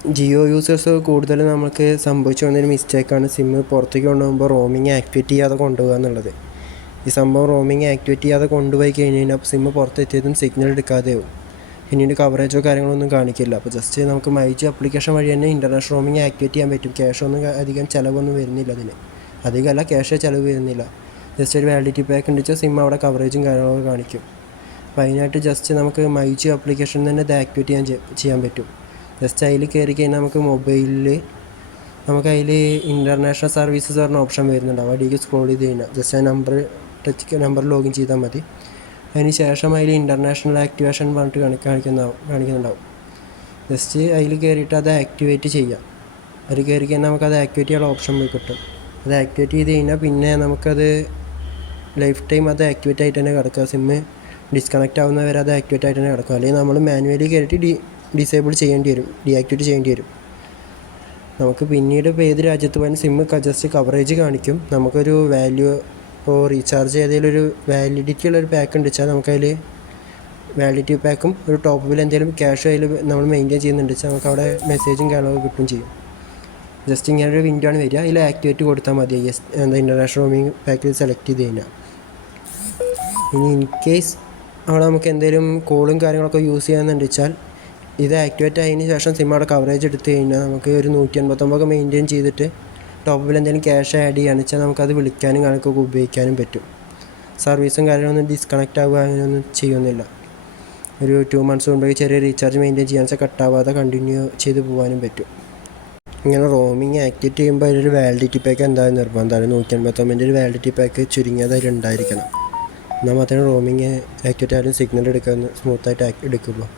Jio users കൂടുതലും നമുക്ക് സംഭവിച്ചു വന്നൊരു മിസ്റ്റേക്കാണ് സിമ്മ് പുറത്തേക്ക് കൊണ്ടുപോകുമ്പോൾ റോമിങ് ആക്ടിവേറ്റ് ചെയ്യാതെ കൊണ്ടുപോകുക എന്നുള്ളത്. ഈ സംഭവം റോമിങ് ആക്ടിവേറ്റ് ചെയ്യാതെ കൊണ്ടുപോയി കഴിഞ്ഞ് കഴിഞ്ഞാൽ സിമ്മ് പുറത്തെത്തിയതും സിഗ്നൽ എടുക്കാതെയാവും. പിന്നീട് കവറേജോ കാര്യങ്ങളൊന്നും കാണിക്കില്ല. അപ്പോൾ ജസ്റ്റ് നമുക്ക് മൈജി ആപ്ലിക്കേഷൻ വഴി തന്നെ ഇൻ്റർനാഷണൽ റോമിങ് ആക്ടിവേറ്റ് ചെയ്യാൻ പറ്റും. ക്യാഷൊന്നും അധികം ചിലവൊന്നും വരുന്നില്ല അതിന്. അധികമല്ല, ക്യാഷേ ചിലവ് വരുന്നില്ല. ജസ്റ്റ് ഒരു വാലിഡിറ്റി പാക്ക് ഉണ്ടെച്ചാൽ സിം അവിടെ കവറേജും കാര്യങ്ങളൊക്കെ കാണിക്കും. അപ്പോൾ അതിനായിട്ട് ജസ്റ്റ് നമുക്ക് മൈജി ആപ്ലിക്കേഷൻ തന്നെ ഇത് ആക്ടിവേറ്റ് ചെയ്യാൻ പറ്റും. ജസ്റ്റ് അതിൽ കയറി കഴിഞ്ഞാൽ നമുക്ക് മൊബൈലിൽ നമുക്കതിൽ ഇൻ്റർനാഷണൽ സർവീസസ് പറഞ്ഞ ഓപ്ഷൻ വരുന്നുണ്ടാവും. അടിയിലേക്ക് സ്ക്രോൾ ചെയ്ത് കഴിഞ്ഞാൽ ജസ്റ്റ് ആ നമ്പർ ലോഗിൻ ചെയ്താൽ മതി. അതിന് ശേഷം അതിൽ ഇൻ്റർനാഷണൽ ആക്ടിവേഷൻ പറഞ്ഞിട്ട് കാണിക്കുന്നുണ്ടാവും. ജസ്റ്റ് അതിൽ കയറിയിട്ട് അത് ആക്ടിവേറ്റ് ചെയ്യാം. അതിൽ കയറി കഴിഞ്ഞാൽ നമുക്കത് ആക്ടിവേറ്റ് ചെയ്യാനുള്ള ഓപ്ഷൻ പോയി കിട്ടും. അത് ആക്ടിവേറ്റ് ചെയ്ത് കഴിഞ്ഞാൽ പിന്നെ നമുക്കത് ലൈഫ് ടൈം അത് ആക്ടിവേറ്റ് ആയിട്ട് തന്നെ കിടക്കുക. സിമ്മ് ഡിസ്കണക്റ്റ് ആവുന്നവരെ അത് ആക്ടിവേറ്റ് ആയിട്ട് തന്നെ കിടക്കുക. അല്ലെങ്കിൽ നമ്മൾ മാനുവലി കയറിയിട്ട് ഡിസേബിൾ ചെയ്യേണ്ടി വരും, ഡീആക്ടിവേറ്റ് ചെയ്യേണ്ടി വരും. നമുക്ക് പിന്നീട് ഇപ്പോൾ ഏത് രാജ്യത്ത് പോയാലും സിമ്മ് ജസ്റ്റ് കവറേജ് കാണിക്കും. നമുക്കൊരു വാല്യൂ ഇപ്പോൾ റീചാർജ് ചെയ്തതിലൊരു വാലിഡിറ്റി ഉള്ളൊരു പാക്ക് ഉണ്ട് വെച്ചാൽ നമുക്കതിൽ വാലിഡിറ്റി പാക്കും ഒരു ടോപ്പ് ബിൽ എന്തെങ്കിലും ക്യാഷ് അതിൽ നമ്മൾ മെയിൻറ്റെയിൻ ചെയ്യുന്നുണ്ട് വെച്ചാൽ നമുക്ക് അവിടെ മെസ്സേജും കാര്യങ്ങളൊക്കെ കിട്ടും ചെയ്യും. ജസ്റ്റ് ഇങ്ങനൊരു വിൻഡോ ആണ് വരിക. അതിൽ ആക്ടിവേറ്റ് കൊടുത്താൽ മതി. ഇൻ്റർനാഷണൽ റോമിങ് പാക്കേജ് സെലക്ട് ചെയ്ത് കഴിഞ്ഞാൽ. ഇനി ഇൻ കേസ് അവിടെ നമുക്ക് എന്തെങ്കിലും കോളും കാര്യങ്ങളൊക്കെ യൂസ് ചെയ്യാമെന്നുണ്ട് വെച്ചാൽ ഇത് ആക്ടിവേറ്റ് ആയതിന് ശേഷം സിം അവിടെ കവറേജ് എടുത്ത് കഴിഞ്ഞാൽ നമുക്ക് ഒരു 189 മെയിൻറ്റെയിൻ ചെയ്തിട്ട് ടോപ്പിൽ എന്തെങ്കിലും ക്യാഷ് ആഡ് ചെയ്യുകയാണെന്ന് വെച്ചാൽ നമുക്കത് വിളിക്കാനും കണക്കൊക്കെ ഉപയോഗിക്കാനും പറ്റും. സർവീസും കാര്യങ്ങളൊന്നും ഡിസ്കണക്റ്റ് ആവുക അങ്ങനെയൊന്നും ചെയ്യുന്നില്ല. ഒരു 2 months കൊണ്ടുപോയി ചെറിയ റീചാർജ് മെയിൻറ്റെയിൻ ചെയ്യാൻ വെച്ചാൽ കട്ടാവാതെ കണ്ടിന്യൂ ചെയ്ത് പോകാനും പറ്റും. ഇങ്ങനെ റോമിങ് ആക്ടിവേറ്റ് ചെയ്യുമ്പോൾ അതിലൊരു വാലിഡിറ്റി പാക്ക് എന്തായാലും നിർബന്ധമാണ്. 189 ഒരു വാലിഡിറ്റി പാക്ക് ചുരുങ്ങിയത് അതിൽ ഉണ്ടായിരിക്കണം. എന്നാൽ മാത്രമേ റോമിങ് ആക്ടിവേറ്റ് ആയാലും സിഗ്നൽ എടുക്കാൻ സ്മൂത്തായിട്ട് എടുക്കുള്ളൂ.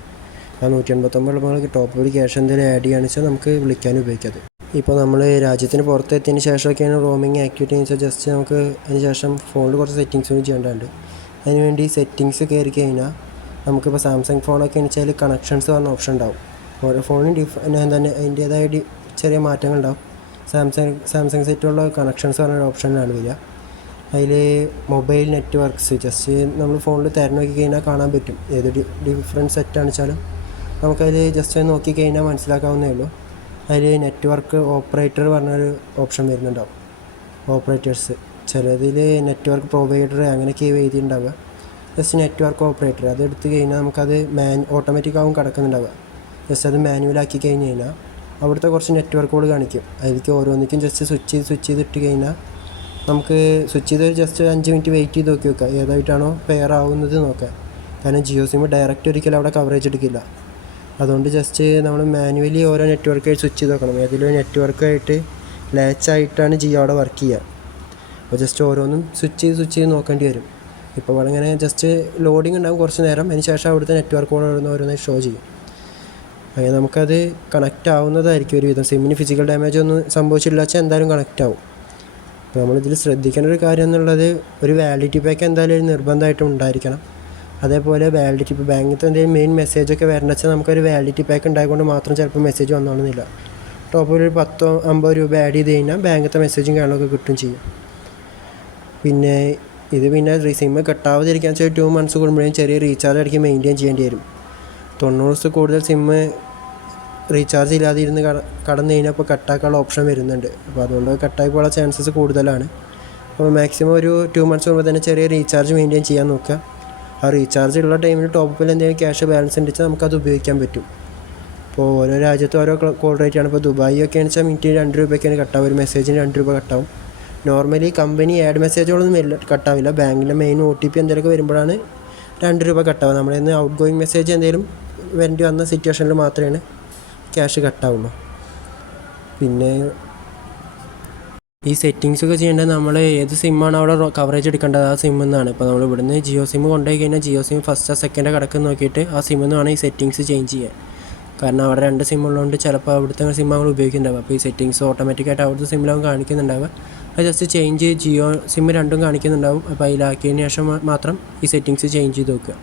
ആ 189 നമ്മൾ ടോപ്പ് ഒരു ക്യാഷ് എന്തെങ്കിലും ആഡ് ചെയ്യുകയാണെന്ന് വെച്ചാൽ നമുക്ക് വിളിക്കാനും ഉപയോഗിക്കാതെ. ഇപ്പോൾ നമ്മൾ രാജ്യത്തിന് പുറത്തെത്തിയതിന് ശേഷമൊക്കെയാണ് റോമിങ് ആക്ടിവേറ്റ് ചെയ്യുന്നത് വെച്ചാൽ ജസ്റ്റ് നമുക്ക് അതിന് ശേഷം ഫോണിൽ കുറച്ച് സെറ്റിങ്സ് ചെയ്യേണ്ടതുണ്ട്. അതിനുവേണ്ടി സെറ്റിങ്സ് കയറി കഴിഞ്ഞാൽ നമുക്കിപ്പോൾ സാംസങ് ഫോണൊക്കെ വെച്ചാൽ കണക്ഷൻസ് പറഞ്ഞ ഓപ്ഷൻ ഉണ്ടാവും. ഓരോ ഫോണിനും തന്നെ അതിൻ്റേതായ ചെറിയ മാറ്റങ്ങളുണ്ടാവും. സാംസങ് സെറ്റുള്ള കണക്ഷൻസ് പറഞ്ഞൊരു ഓപ്ഷനിലാണ് വരിക. അതിൽ മൊബൈൽ നെറ്റ്വർക്ക്സ് ജസ്റ്റ് നമ്മൾ ഫോണിൽ തിരഞ്ഞു നോക്കി കഴിഞ്ഞാൽ കാണാൻ പറ്റും. ഏത് ഡിഫറെൻറ്റ് സെറ്റാണെന്ന് വെച്ചാലും നമുക്കതിൽ ജസ്റ്റ് നോക്കിക്കഴിഞ്ഞാൽ മനസ്സിലാക്കാവുന്നേ ഉള്ളൂ. അതിൽ നെറ്റ്വർക്ക് ഓപ്പറേറ്റർ പറഞ്ഞൊരു ഓപ്ഷൻ വരുന്നുണ്ടാവും. ഓപ്പറേറ്റേഴ്സ് ചിലതിൽ നെറ്റ്വർക്ക് പ്രൊവൈഡർ അങ്ങനെയൊക്കെ എഴുതിയിട്ടുണ്ടാവുക. ജസ്റ്റ് നെറ്റ്വർക്ക് ഓപ്പറേറ്റർ അത് എടുത്തു കഴിഞ്ഞാൽ നമുക്കത് ഓട്ടോമാറ്റിക് ആവും കിടക്കുന്നുണ്ടാവുക. ജസ്റ്റ് അത് മാനുവലാക്കി കഴിഞ്ഞ് കഴിഞ്ഞാൽ അവിടുത്തെ കുറച്ച് നെറ്റ്വർക്കുകൾ കാണിക്കും. അതിലേക്ക് ഓരോന്നിക്കും ജസ്റ്റ് സ്വിച്ച് ചെയ്തിട്ട് കഴിഞ്ഞാൽ നമുക്ക് സ്വിച്ച് ചെയ്ത് ജസ്റ്റ് 5 minute വെയിറ്റ് ചെയ്ത് നോക്കാം ഏതായിട്ടാണോ പെയർ ആവുന്നത് നോക്കാം. കാരണം ജിയോ സിം ഡയറക്റ്റ് ഒരിക്കലും അവിടെ കവറേജ് എടുക്കില്ല. അതുകൊണ്ട് ജസ്റ്റ് നമ്മൾ മാനുവലി ഓരോ നെറ്റ്വർക്കായിട്ട് സ്വിച്ച് ചെയ്ത് നോക്കണം. ഏതെങ്കിലും നെറ്റ്വർക്കായിട്ട് ലാച്ചായിട്ടാണ് ജിയോ അവിടെ വർക്ക് ചെയ്യുക. അപ്പോൾ ജസ്റ്റ് ഓരോന്നും സ്വിച്ച് ചെയ്ത് നോക്കേണ്ടി വരും. ഇപ്പോൾ അവിടെ ഇങ്ങനെ ജസ്റ്റ് ലോഡിങ് ഉണ്ടാകും കുറച്ച് നേരം. അതിന് ശേഷം അവിടുത്തെ നെറ്റ്വർക്കുകൾ ഓരോന്നായി ഷോ ചെയ്യും. അങ്ങനെ നമുക്കത് കണക്റ്റ് ആവുന്നതായിരിക്കും ഒരുവിധം. സിമ്മിന് ഫിസിക്കൽ ഡാമേജ് ഒന്നും സംഭവിച്ചില്ല വെച്ചാൽ എന്തായാലും കണക്റ്റ് ആവും. അപ്പോൾ നമ്മളിതിൽ ശ്രദ്ധിക്കേണ്ട ഒരു കാര്യം എന്നുള്ളത് ഒരു വാലിഡിറ്റി പാക്ക് എന്തായാലും നിർബന്ധമായിട്ടും ഉണ്ടായിരിക്കണം. അതേപോലെ വാലിഡിറ്റി ഇപ്പോൾ ബാങ്കിലത്തെ എന്തെങ്കിലും മെയിൻ മെസ്സേജൊക്കെ വരേണ്ട വെച്ചാൽ നമുക്കൊരു വാലിഡിറ്റി പാക്ക് ഉണ്ടായതുകൊണ്ട് മാത്രം ചിലപ്പോൾ മെസ്സേജ് വന്നോണമെന്നില്ല. ടോപ്പിൽ ഒരു 10-50 രൂപ ആഡ് ചെയ്ത് കഴിഞ്ഞാൽ ബാങ്കിലത്തെ മെസ്സേജും കാര്യങ്ങളൊക്കെ കിട്ടും ചെയ്യും. പിന്നെ സിമ്മ് കട്ടാവാതിരിക്കാൻ വെച്ചാൽ 2 months കൂടുമ്പോഴേക്കും ചെറിയ റീചാർജ് ഇടയ്ക്ക് മെയിൻറ്റെയിൻ ചെയ്യേണ്ടി വരും. 90 കൂടുതൽ സിമ്മ് റീചാർജ് ഇല്ലാതെ ഇരുന്ന് കടന്നു കഴിഞ്ഞാൽ ഇപ്പോൾ കട്ടാക്കാനുള്ള ഓപ്ഷൻ വരുന്നുണ്ട്. അപ്പോൾ അതുകൊണ്ട് കട്ടായി പോകാനുള്ള ചാൻസസ് കൂടുതലാണ്. അപ്പോൾ മാക്സിമം ഒരു 2 months മുമ്പ് തന്നെ ചെറിയ റീചാർജ് മെയിൻറ്റെയിൻ ചെയ്യാൻ നോക്കുക. ആ റീചാർജ് ഉള്ള ടൈമിൽ ടോപ്പിൽ എന്തെങ്കിലും ക്യാഷ് ബാലൻസ് ഉണ്ടെച്ചാൽ നമുക്കത് ഉപയോഗിക്കാൻ പറ്റും. ഇപ്പോൾ ഓരോ രാജ്യത്തും ഓരോ കോൾ റേറ്റാണ്. ഇപ്പോൾ ദുബായി ഒക്കെ ആണെന്ന് വെച്ചാൽ മിനിറ്റിന് 2 രൂപയ്ക്കാണ് കട്ടാവും. ഒരു മെസ്സേജിന് 2 രൂപ കട്ടാവും. നോർമലി കമ്പനി ആഡ് മെസ്സേജുകളൊന്നും കട്ടാവില്ല. ബാങ്കിൻ്റെ മെയിൻ OTP എന്തെങ്കിലുമൊക്കെ വരുമ്പോഴാണ് 2 രൂപ കട്ടാവുക. നമ്മുടെ ഇന്ന് ഔട്ട് ഗോയിങ് മെസ്സേജ് എന്തെങ്കിലും വേണ്ടി വന്ന സിറ്റുവേഷനിൽ മാത്രമേ ക്യാഷ് കട്ടാവുള്ളൂ. പിന്നെ ഈ സെറ്റിങ്സൊക്കെ ചെയ്യേണ്ടത് നമ്മൾ ഏത് സിമ്മാണ് അവിടെ കവറേജ് എടുക്കേണ്ടത് ആ സിമ്മിൽ നിന്നാണ്. ഇപ്പോൾ നമ്മൾ ഇവിടുന്ന് ജിയോ സിം കൊണ്ടുപോയി കഴിഞ്ഞാൽ ജിയോ സിം ഫസ്റ്റോ സെക്കൻഡോ കിടക്കുന്ന നോക്കിയിട്ട് ആ സിമ്മിൽ നിന്ന് വേണം ഈ സെറ്റിങ്സ് ചേഞ്ച് ചെയ്യാൻ. കാരണം അവിടെ 2 സിം ഉള്ളതുകൊണ്ട് ചിലപ്പോൾ അവിടുത്തെ സിം നമ്മൾ ഉപയോഗിക്കുന്നുണ്ടാവുക. അപ്പോൾ ഈ സെറ്റിങ്സ് ഓട്ടോമാറ്റിക്കായിട്ട് അവിടുത്തെ സിമ്മിലാവും കാണിക്കുന്നുണ്ടാവുക. അത് ജസ്റ്റ് ചേഞ്ച് ജിയോ സിം രണ്ടും കാണിക്കുന്നുണ്ടാവും. അപ്പോൾ അതിലാക്കിയതിന് ശേഷം മാത്രം ഈ സെറ്റിങ്സ് ചേഞ്ച് ചെയ്ത് നോക്കുക.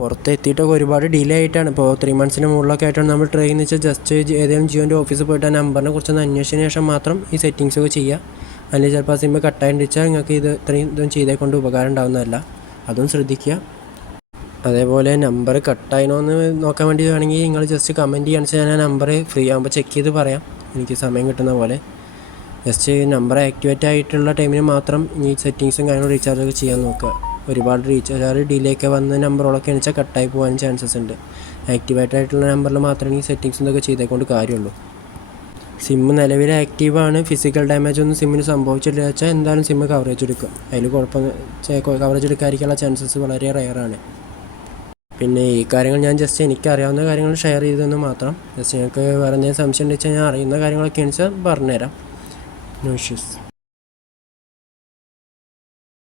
പുറത്തെത്തിയിട്ടൊക്കെ ഒരുപാട് ഡിലേ ആയിട്ടാണ്. ഇപ്പോൾ 3 months മുകളിലൊക്കെ ആയിട്ടാണ് നമ്മൾ ട്രൈ ചെയ്യുന്നത് വെച്ചാൽ ജസ്റ്റ് ഏതെങ്കിലും ജിയോൻ്റെ ഓഫീസിൽ പോയിട്ട് ആ നമ്പറിനെ കുറിച്ചൊന്ന് അന്വേഷിച്ചതിന് ശേഷം മാത്രം ഈ സെറ്റിങ്സൊക്കെ ചെയ്യുക. അല്ലെങ്കിൽ ചിലപ്പോൾ ആ സിമ്മ് കട്ടായിട്ട് വെച്ചാൽ നിങ്ങൾക്ക് ഇത്രയും ഇതും ചെയ്തേക്കൊണ്ട് ഉപകാരം ഉണ്ടാകുന്നതല്ല. അതും ശ്രദ്ധിക്കുക. അതേപോലെ നമ്പർ കട്ടായിനോ എന്ന് നോക്കാൻ വേണ്ടി വേണമെങ്കിൽ നിങ്ങൾ ജസ്റ്റ് കമൻറ്റ് ചെയ്യാന്ന് വെച്ചാൽ ഞാൻ നമ്പർ ഫ്രീ ആകുമ്പോൾ ചെക്ക് ചെയ്ത് പറയാം, എനിക്ക് സമയം കിട്ടുന്ന പോലെ. ജസ്റ്റ് നമ്പർ ആക്ടിവേറ്റ് ആയിട്ടുള്ള ടൈമിന് മാത്രം ഈ സെറ്റിങ്സും കാര്യങ്ങളും റീചാർജൊക്കെ ചെയ്യാൻ നോക്കുക. ഒരുപാട് റീചാർജ് ഡിലേ ഒക്കെ വന്ന നമ്പറുകളൊക്കെ വെച്ചാൽ കട്ടായി പോകാൻ ചാൻസസ് ഉണ്ട്. ആക്ടിവേറ്റ് ആയിട്ടുള്ള നമ്പറിൽ മാത്രമേ ഈ സെറ്റിങ്സ് ഇതൊക്കെ ചെയ്തേക്കൊണ്ട് കാര്യമുള്ളൂ. സിമ്മ് നിലവിൽ ആക്റ്റീവാണ്, ഫിസിക്കൽ ഡാമേജ് ഒന്നും സിമ്മിന് സംഭവിച്ചില്ല വെച്ചാൽ എന്തായാലും സിമ്മ് കവറേജ് എടുക്കും. അതിൽ കവറേജ് എടുക്കാതിരിക്കാനുള്ള ചാൻസസ് വളരെ റെയറാണ്. പിന്നെ ഈ കാര്യങ്ങൾ ഞാൻ ജസ്റ്റ് എനിക്കറിയാവുന്ന കാര്യങ്ങൾ ഷെയർ ചെയ്തെന്ന് മാത്രം. ജസ്റ്റ് നിങ്ങൾക്ക് വേറെ എന്തെങ്കിലും സംശയം ഉണ്ടെന്ന് വെച്ചാൽ ഞാൻ അറിയുന്ന കാര്യങ്ങളൊക്കെ വെച്ചാൽ പറഞ്ഞുതരാം. No issues.